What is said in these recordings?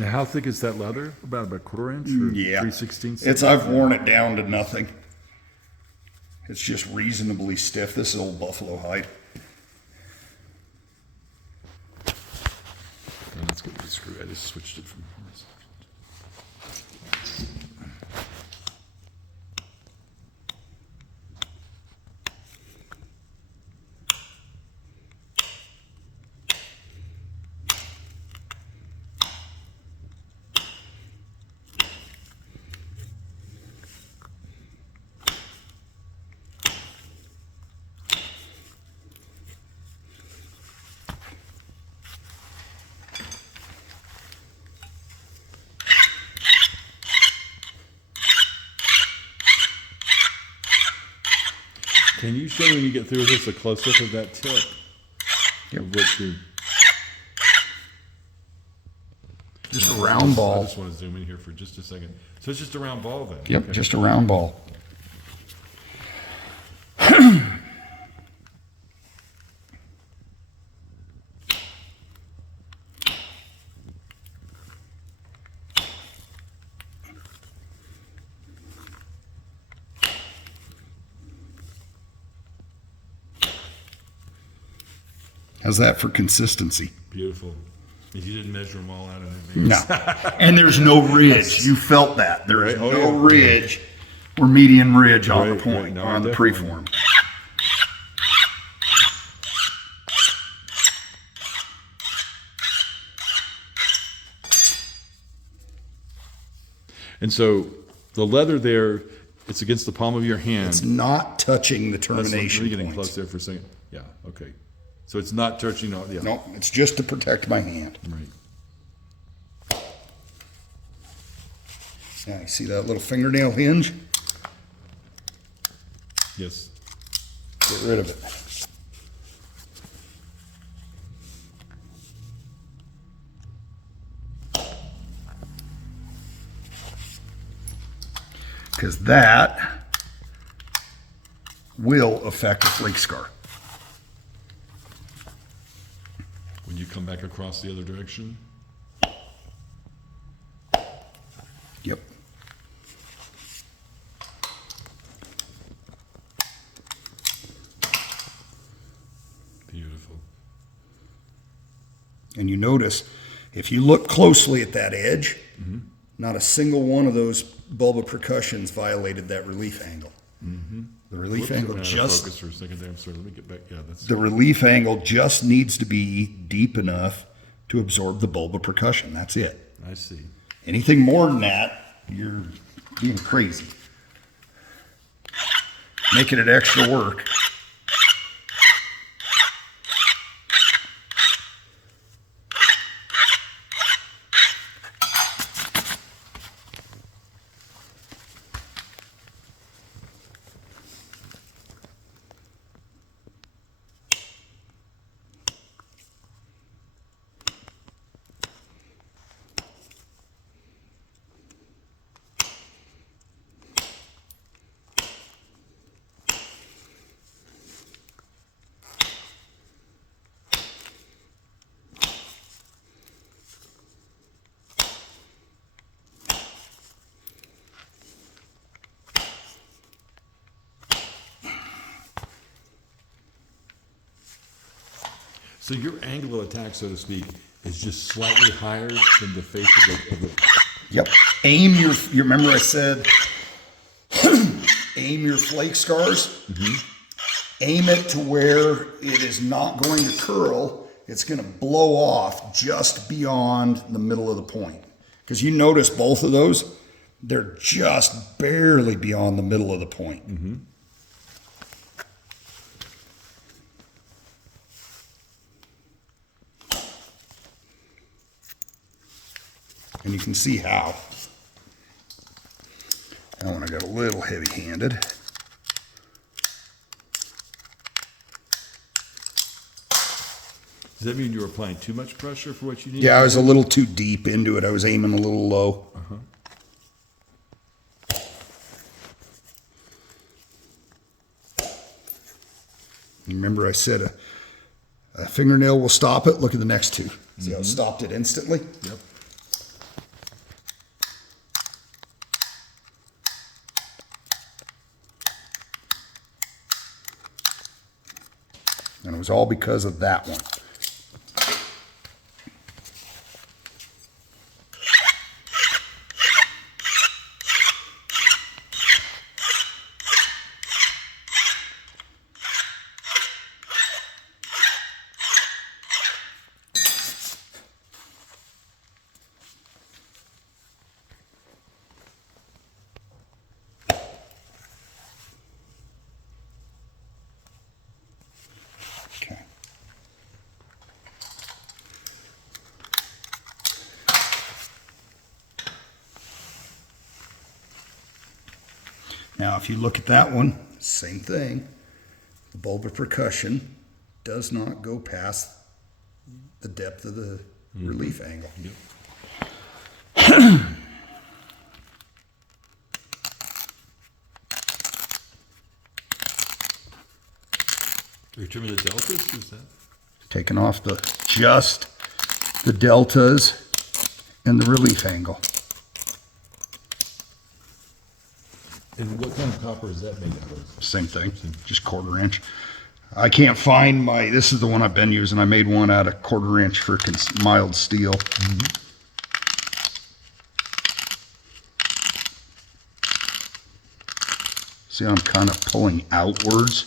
Now, how thick is that leather? About a quarter inch or Yeah. 3/16? I've worn it down to nothing. It's just reasonably stiff. This is old buffalo hide. Oh, let's get the screw. I just switched it from. Can you show when you get through this a close-up of that tip? Yep. Of what you... Just a round I ball. just want to zoom in here for just a second. So it's just a round ball then? Yep, Okay. just a round ball. How's that for consistency? Beautiful. If you didn't measure them all out in advance. No. And there's no ridge. You felt that. There is Right. Oh, no yeah. ridge or median ridge on the Right, point, right. No, on the definitely. preform. And so the leather there, it's against the palm of your hand. It's not touching the That's let termination me get in points. close there for a second. Yeah, okay. So it's not touching all, yeah. No, it's just to protect my hand. Right. Now, you see that little fingernail hinge? Yes. Get rid of it. Because that will affect a flake scar. When you come back across the other direction. Yep. Beautiful. And you notice, if you look closely at that edge, not a single one of those bulba percussions violated that relief angle. The relief Whoops, angle I ran out of just focus for a second there. I'm sorry. Let me get back. Yeah, that's the relief angle just needs to be deep enough to absorb the bulba percussion. That's it. I see. Anything more than that, you're being crazy. Making it extra work. So your angle of attack, so to speak, is just slightly higher than the face of the Yep. Aim your remember I said, aim your flake scars. Aim it to where it is not going to curl. It's going to blow off just beyond the middle of the point. Because you notice both of those, they're just barely beyond the middle of the point. And you can see how. That one I got a little heavy-handed. Does that mean you were applying too much pressure for what you need? Yeah, I was a little too deep into it. I was aiming a little low. Remember I said a fingernail will stop it. Look at the next two. See how it stopped it instantly? Yep. was all because of that one. Okay. Now, if you look at that one, same thing. The bulb of percussion does not go past the depth of the relief angle. Yep. Are you trimming the deltas? Is that? Taking off just the deltas and the relief angle. And what kind of copper is that made out of? Same thing, just 1/4 inch. I can't find this is the one I've been using. I made one out of 1/4 inch freaking mild steel. See, I'm kind of pulling outwards.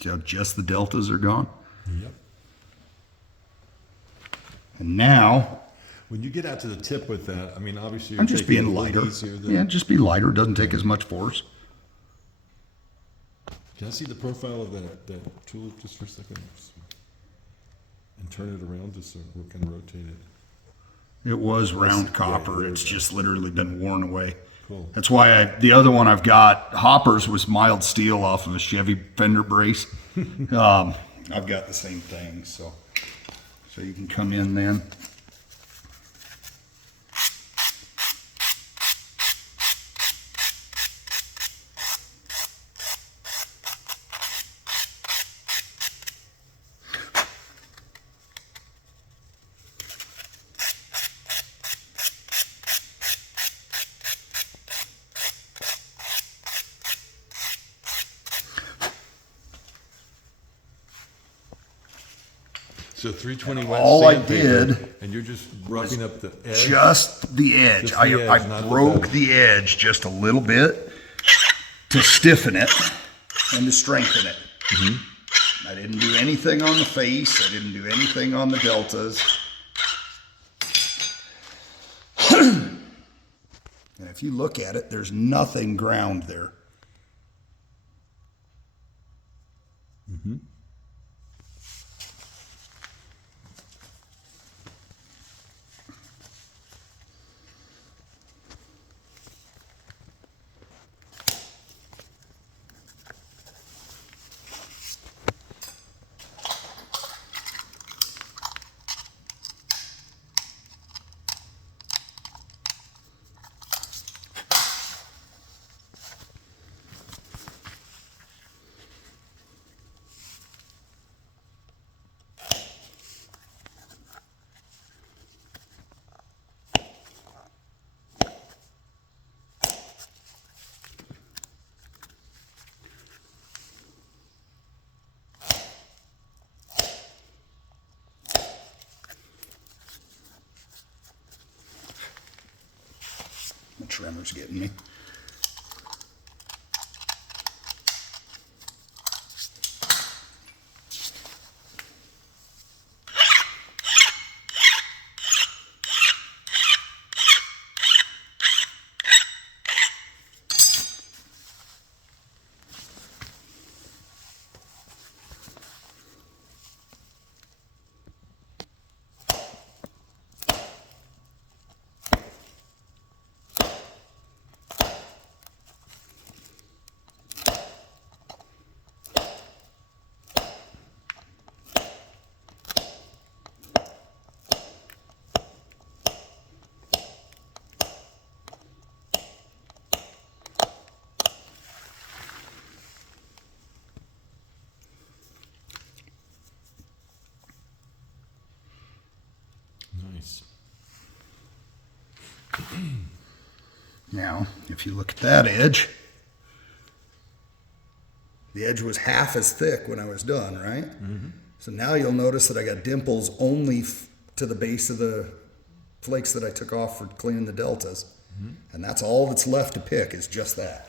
See how just the deltas are gone? Yep. And now, When you get out to the tip with that, I mean, obviously you're I'm just taking it being a little lighter. easier than- Yeah, just be lighter. It doesn't take as much force. Can I see the profile of that tulip just for a second? And turn it around just so we can rotate it. It was round Yeah, copper. there It's we go. just literally been worn away. Cool. That's why the other one I've got, hoppers, was mild steel off of a Chevy fender brace. I've got the same thing, so you can come in then. So 320 wet All I sandpaper, did and you're just roughing up the edge? Just the edge. Just the edge, I not the broke bevel. the edge just a little bit to stiffen it and to strengthen it. I didn't do anything on the face. I didn't do anything on the deltas. And if you look at it, there's nothing ground there. The trimmer's getting me. Now, if you look at that edge, the edge was half as thick when I was done, right? Mm-hmm. So now you'll notice that I got dimples only to the base of the flakes that I took off for cleaning the deltas. Mm-hmm. And that's all that's left to pick is just that.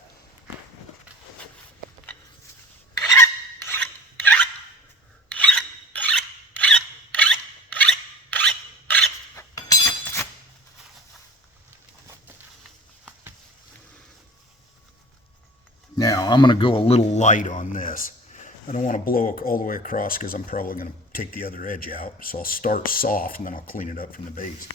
Now, I'm going to go a little light on this. I don't want to blow it all the way across because I'm probably going to take the other edge out. So I'll start soft and then I'll clean it up from the base.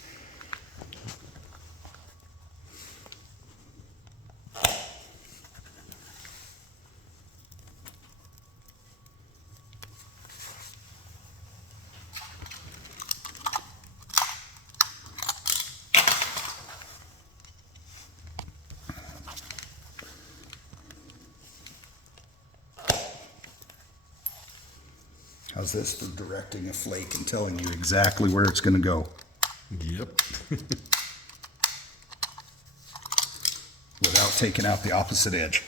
How's this for directing a flake and telling you exactly where it's going to go? Yep. Without taking out the opposite edge.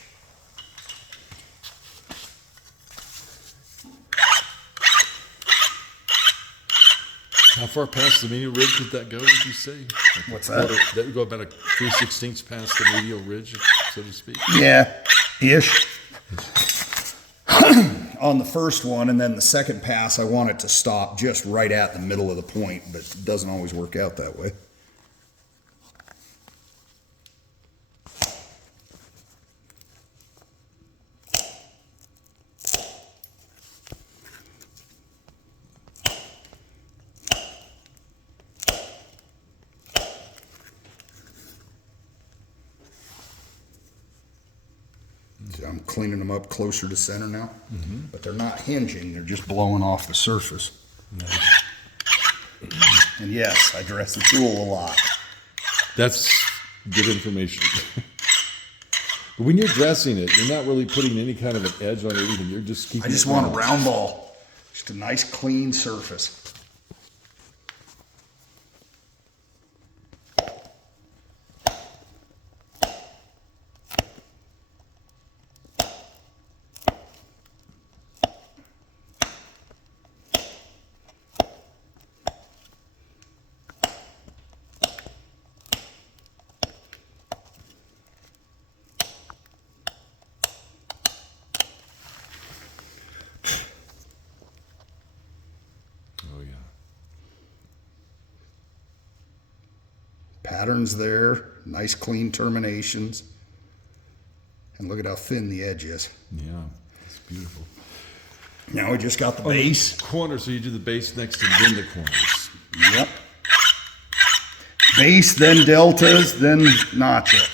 How far past the medial ridge did that go, would you say? Like What's that? That would go about a 3/16 past the medial ridge, so to speak. Yeah, ish. On the first one, and then the second pass, I want it to stop just right at the middle of the point, but it doesn't always work out that way. So I'm cleaning them up closer to center now, but they're not hinging, they're just blowing off the surface. Nice. And yes, I dress the tool a lot. That's good information. But when you're dressing it, you're not really putting any kind of an edge on anything. You're just keeping I just it want a round. round ball, just a nice clean surface. Oh, yeah. Patterns there, nice clean terminations. And look at how thin the edge is. Yeah, it's beautiful. Now we just got the Oh, the base. corner, so you do the base next and then the corners. Yep. Base, then deltas, then notch it.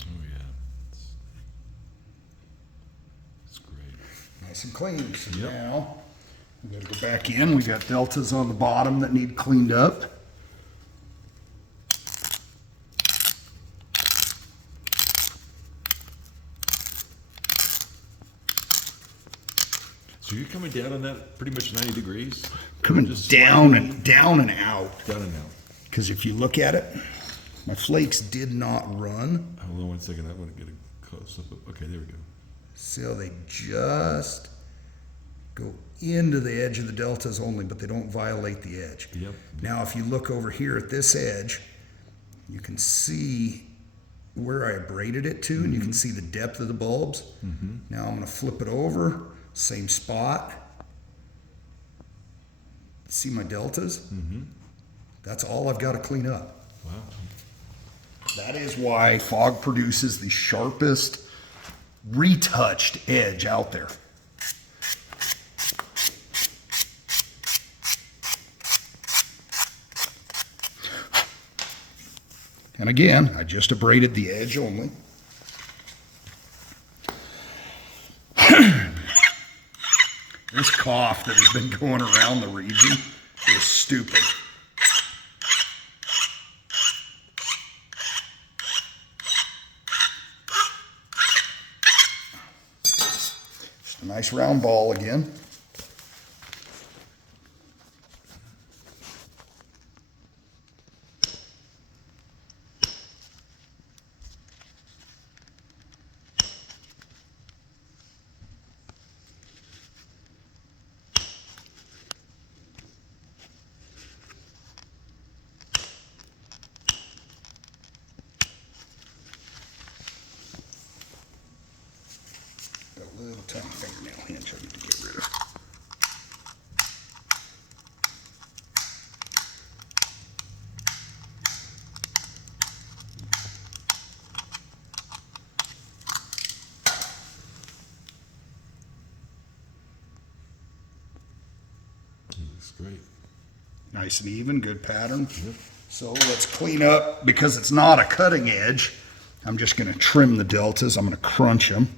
Oh, yeah. It's great. Nice and clean. So Yep. now we gotta go back in. We got deltas on the bottom that need cleaned up. So you're coming down on that pretty much 90 degrees? Coming Just down sliding and down and out. down and out. Because if you look at it, my flakes did not run. Hold on one second. I want to get a close up. Okay, there we go. See how they just go into the edge of the deltas only, but they don't violate the edge. Yep. Now, if you look over here at this edge, you can see where I braided it to, and you can see the depth of the bulbs. Now I'm going to flip it over, same spot. See my deltas? That's all I've got to clean up. Wow. That is why fog produces the sharpest retouched edge out there. And again, I just abraded the edge only. This cough that has been going around the region is stupid. Just a nice round ball again. A little tiny fingernail hinge I need to get rid of. Looks great. Nice and even, good pattern. Yep. So let's clean up, because it's not a cutting edge. I'm just going to trim the deltas. I'm going to crunch them.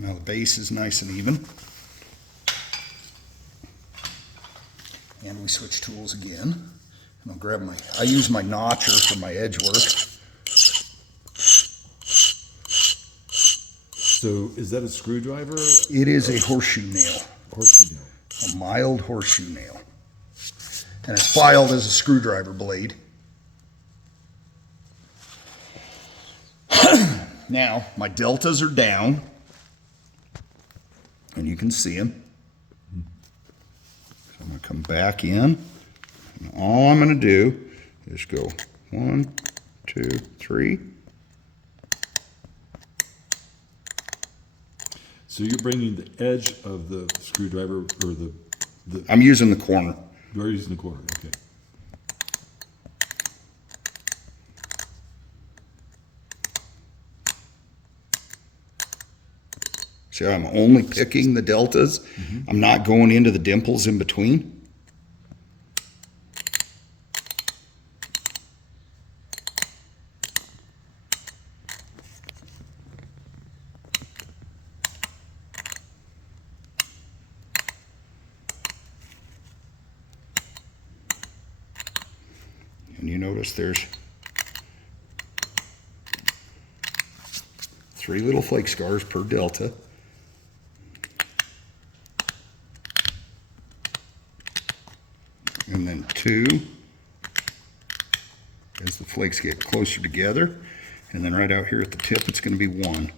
Now the base is nice and even. And we switch tools again. And I'll grab I use my notcher for my edge work. So is that a screwdriver? It is a horseshoe nail. Horseshoe nail. A mild horseshoe nail. And it's filed as a screwdriver blade. Now, my deltas are down. And you can see them. So I'm going to come back in. And all I'm going to do is go 1, 2, 3. So you're bringing the edge of the screwdriver, or the I'm using the corner. you're using the corner, okay. See, I'm only picking the deltas. I'm not going into the dimples in between. And you notice there's 3 little flake scars per delta. And then 2 as the flakes get closer together. And then right out here at the tip, it's going to be 1.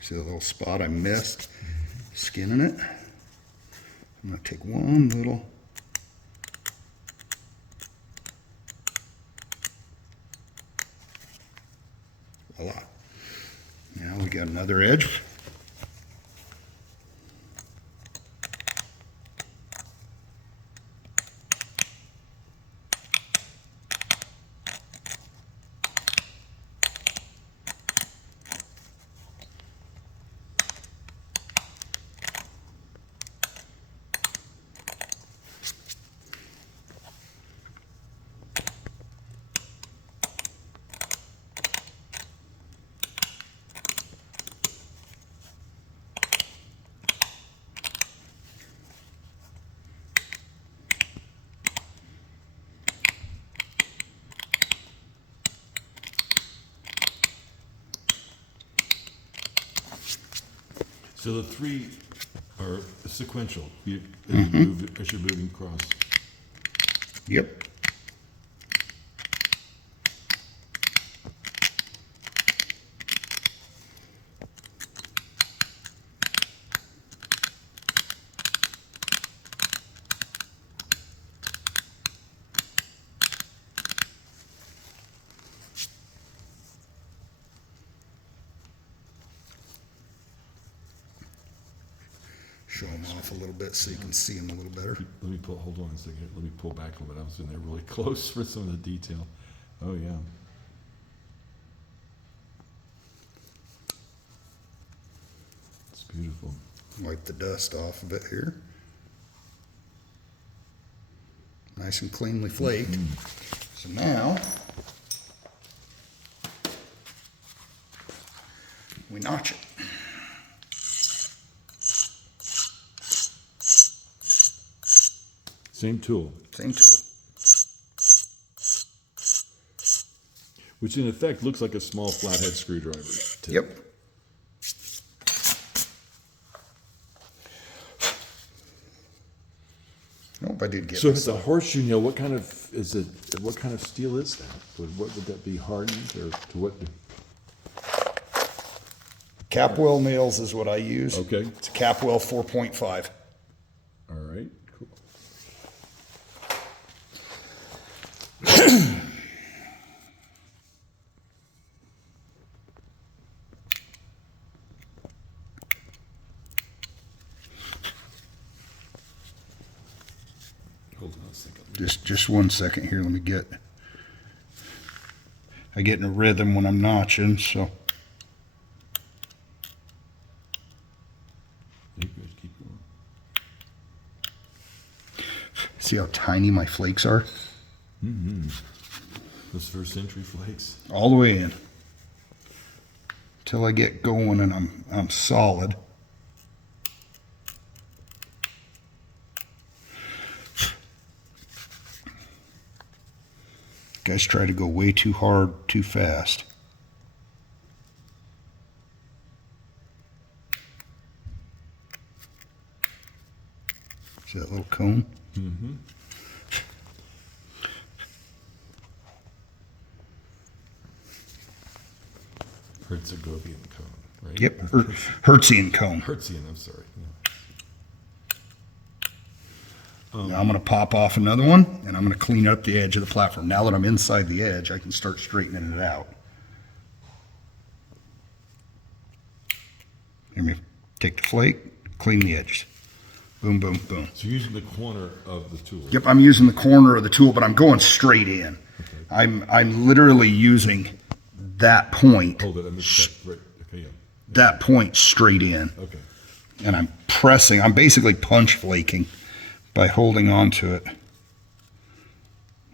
See the little spot I missed skinning it? I'm going to take one little voila. Now we got another edge. So the 3 are sequential as you're moving across. Yep. Show them off a little bit so you can see them a little better. Let me pull. Hold on a second. Let me pull back a little bit. I was in there really close for some of the detail. Oh yeah. It's beautiful. Wipe the dust off of it here. Nice and cleanly flaked. So now we notch it. Same tool. Same tool. Which in effect looks like a small flathead screwdriver tip. Yep. Nope, I did get So it. it's a horseshoe nail. What kind of is it? What kind of steel is that? What would that be? Hardened or to what? Capwell nails is what I use. Okay. It's a Capwell 4.5. All right. Cool. Hold on a second. Just 1 second here. Let me get. I get in a rhythm when I'm notching, so. You guys keep going. See how tiny my flakes are? Those first century flakes. All the way in. Till I get going and I'm solid. Guys try to go way too hard, too fast. See that little cone? Mm-hmm. Herzegovian cone, right? Yep, Hertzian cone. Hertzian, I'm sorry. Yeah. Now I'm going to pop off another one, and I'm going to clean up the edge of the platform. Now that I'm inside the edge, I can start straightening it out. Let me take the flake, clean the edges. Boom, boom, boom. So you're using the corner of the tool. Yep, I'm using the corner of the tool, but I'm going straight in. Okay. I'm literally using that point. Hold it. I missed that. Right. Okay, yeah. That point straight in. Okay. And I'm pressing. I'm basically punch flaking by holding on to it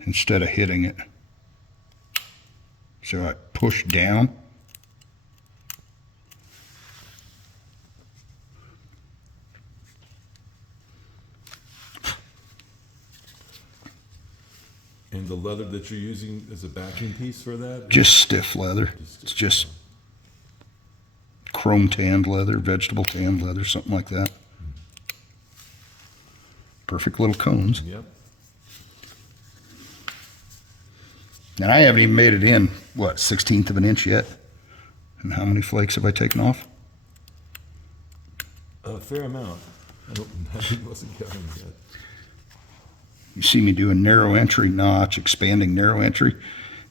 instead of hitting it. So I push down. And the leather that you're using as a backing piece for that? Just stiff leather. It's just chrome tanned leather, vegetable tanned leather, something like that. Perfect little cones. Yep. And I haven't even made it in, what, 1/16 of an inch yet? And how many flakes have I taken off? A fair amount. I wasn't counting yet. You see me do a narrow entry notch, expanding narrow entry.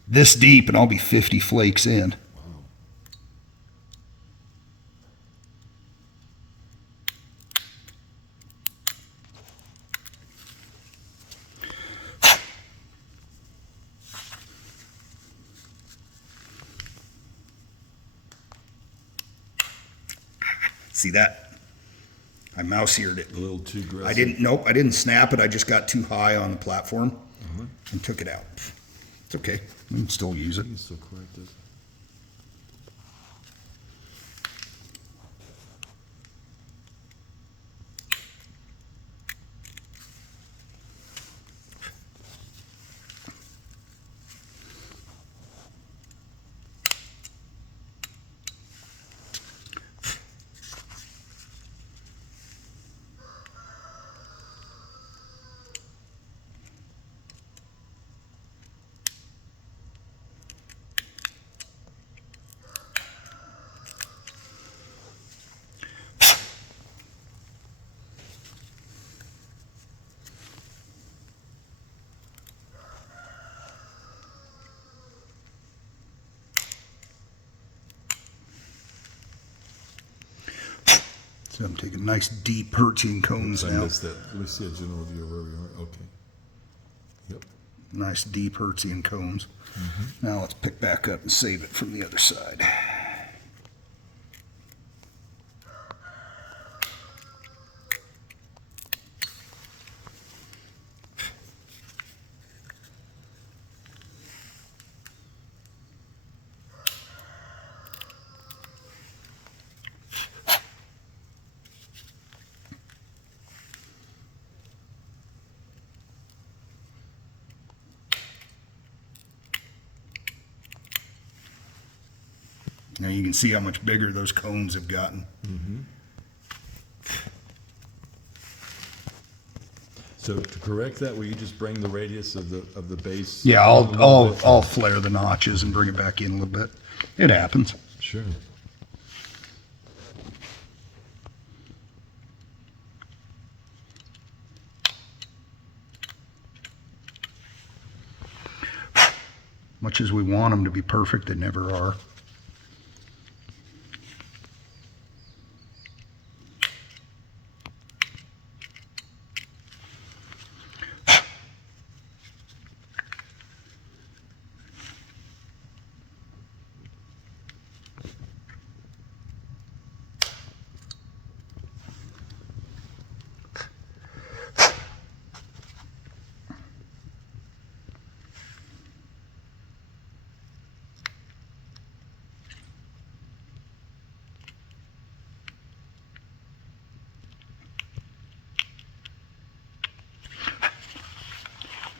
This deep, and I'll be 50 flakes in. Wow. See that? I mouse-eared it. A little too aggressive. I didn't snap it. I just got too high on the platform and took it out. It's okay. We can still use it. You can still correct it. So I'm taking nice deep Hertzian cones I now. missed that. Let me see a general view of where we are. Okay. Yep. Nice deep Hertzian cones. Now let's pick back up and save it from the other side. Now you can see how much bigger those cones have gotten. So to correct that, will you just bring the radius of the base? Yeah, a little bit? I'll flare the notches and bring it back in a little bit. It happens. Sure. Much as we want them to be perfect, they never are.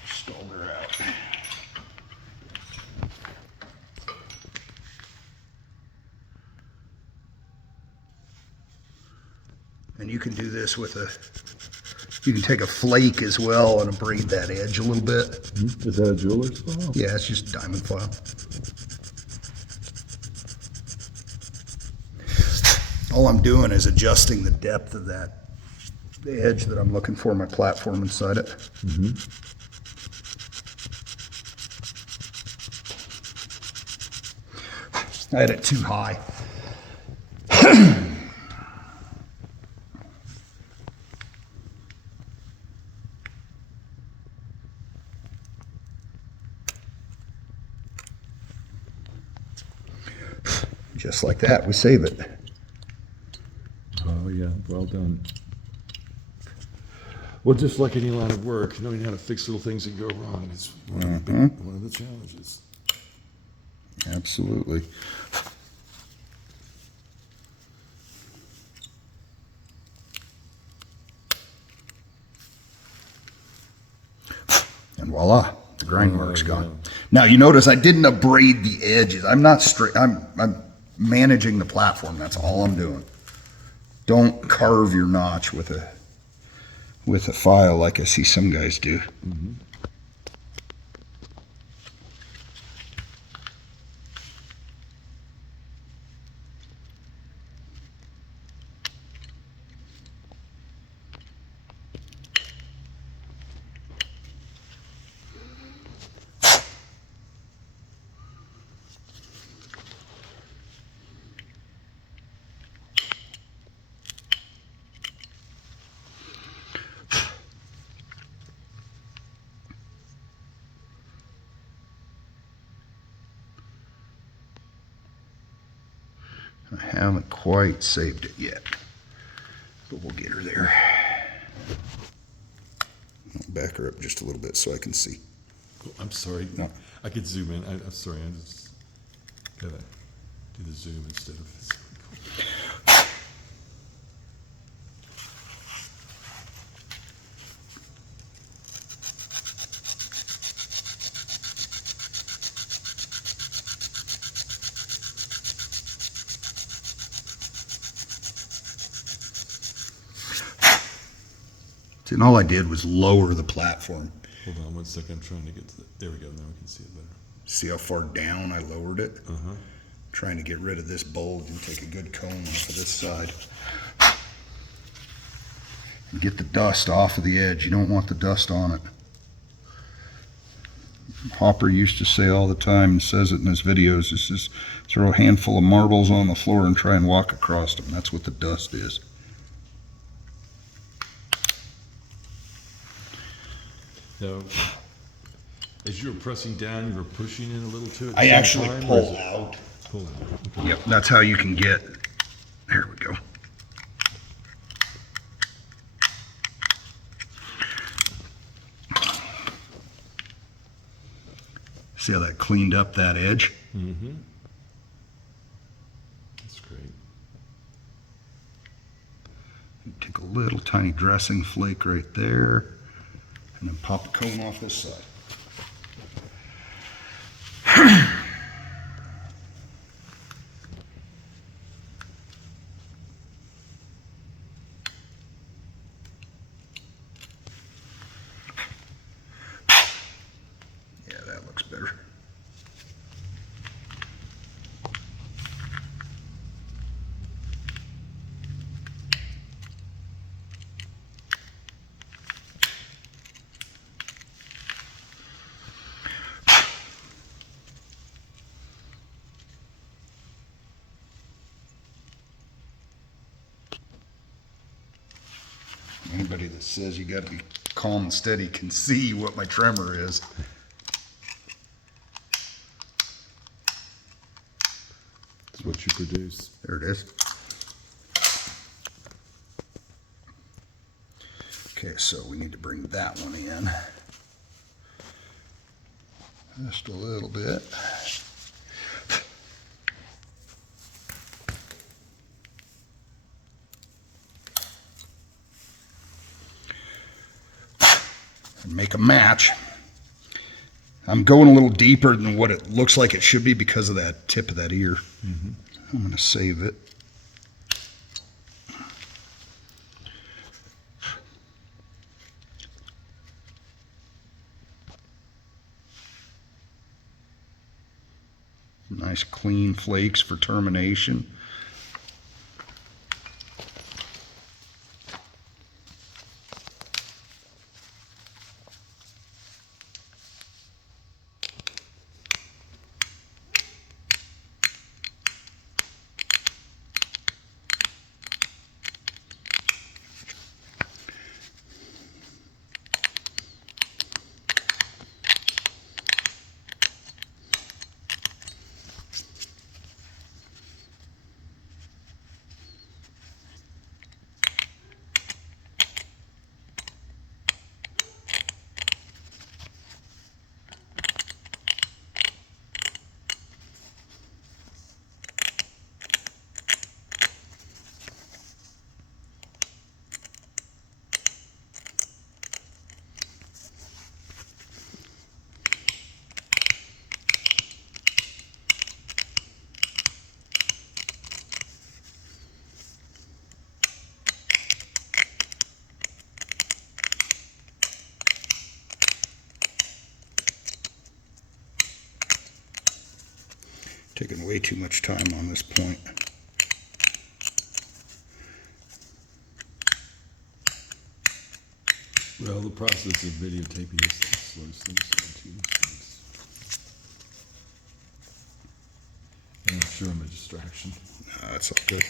Stalled her out. And you can do this with you can take a flake as well and abrade that edge a little bit. Is that a jeweler's file? Yeah, it's just diamond file. All I'm doing is adjusting the depth of the edge that I'm looking for, my platform inside it. I had it too high. Just like that, we save it. Oh yeah, well done. Well, just like any line of work, knowing how to fix little things that go wrong is one of the challenges. Absolutely. And voila, the grind work's gone. Now you notice I didn't abrade the edges. I'm not straight. I'm managing the platform. That's all I'm doing. Don't carve your notch with a file like I see some guys do. I haven't quite saved it yet, but we'll get her there. I'll back her up just a little bit so I can see. Oh, I'm sorry. No. I could zoom in. I'm sorry. I just gotta do the zoom instead of this. And all I did was lower the platform. Hold on 1 second. I'm trying to get to the. There we go. Now we can see it better. See how far down I lowered it? Trying to get rid of this bulge and take a good cone off of this side. And get the dust off of the edge. You don't want the dust on it. Hopper used to say all the time, and says it in his videos, is just throw a handful of marbles on the floor and try and walk across them. That's what the dust is. Now, as you were pressing down, you were pushing in a little too. At the I same actually time, or pull is it- out. Pull out. Yep, that's how you can get, there we go. See how that cleaned up that edge? Mm-hmm. That's great. Take a little tiny dressing flake right there, and then pop the cone off this side. Yeah, that looks better. Anybody that says you got to be calm and steady can see what my tremor is. That's what you produce. There it is. Okay, so we need to bring that one in. Just a little bit. And make a match. I'm going a little deeper than what it looks like it should be because of that tip of that ear. Mm-hmm. I'm going to save it. Nice clean flakes for termination. Taking way too much time on this point. Well, the process of videotaping is slows things down too. And I'm sure I'm a distraction. No, that's all good.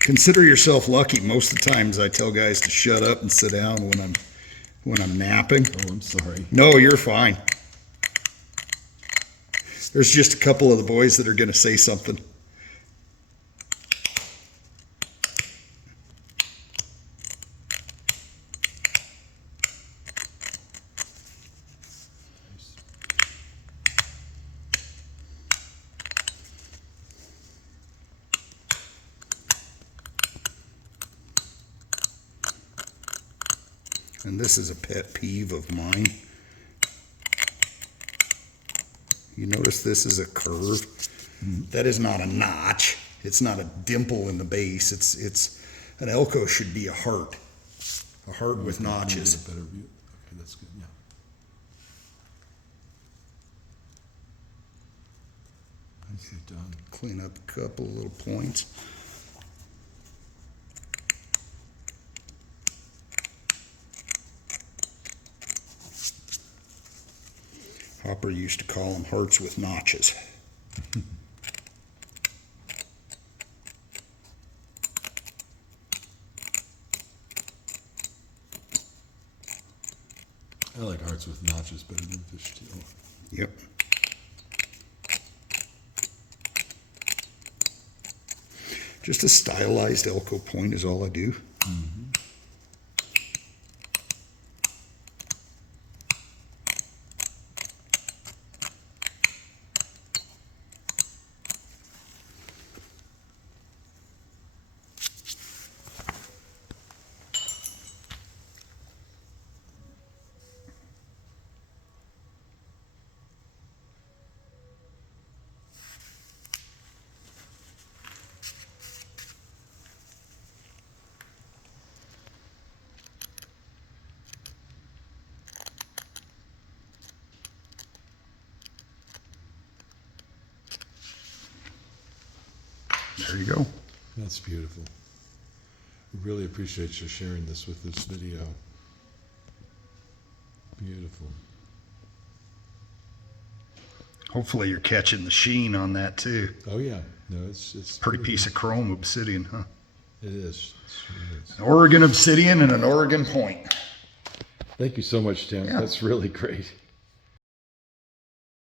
Consider yourself lucky. Most of the times I tell guys to shut up and sit down when I'm napping. Oh, I'm sorry. No, you're fine. There's just a couple of the boys that are going to say something. And this is a pet peeve of mine. You notice this is a curve. That is not a notch. It's not a dimple in the base. It's an elko should be a heart with notches. Get a better view. Okay, that's good. Yeah. Nicely done. Clean up a couple little points. Hopper used to call them hearts with notches. like hearts with notches better than fish steel. Yep. Just a stylized Elco point is all I do. Mm-hmm. There you go. That's beautiful. We really appreciate you sharing this with this video. Beautiful. Hopefully you're catching the sheen on that too. Oh yeah, no, it's Pretty piece of chrome obsidian, huh? It is. It is. An Oregon obsidian and an Oregon point. Thank you so much, Tim. Yeah. That's really great.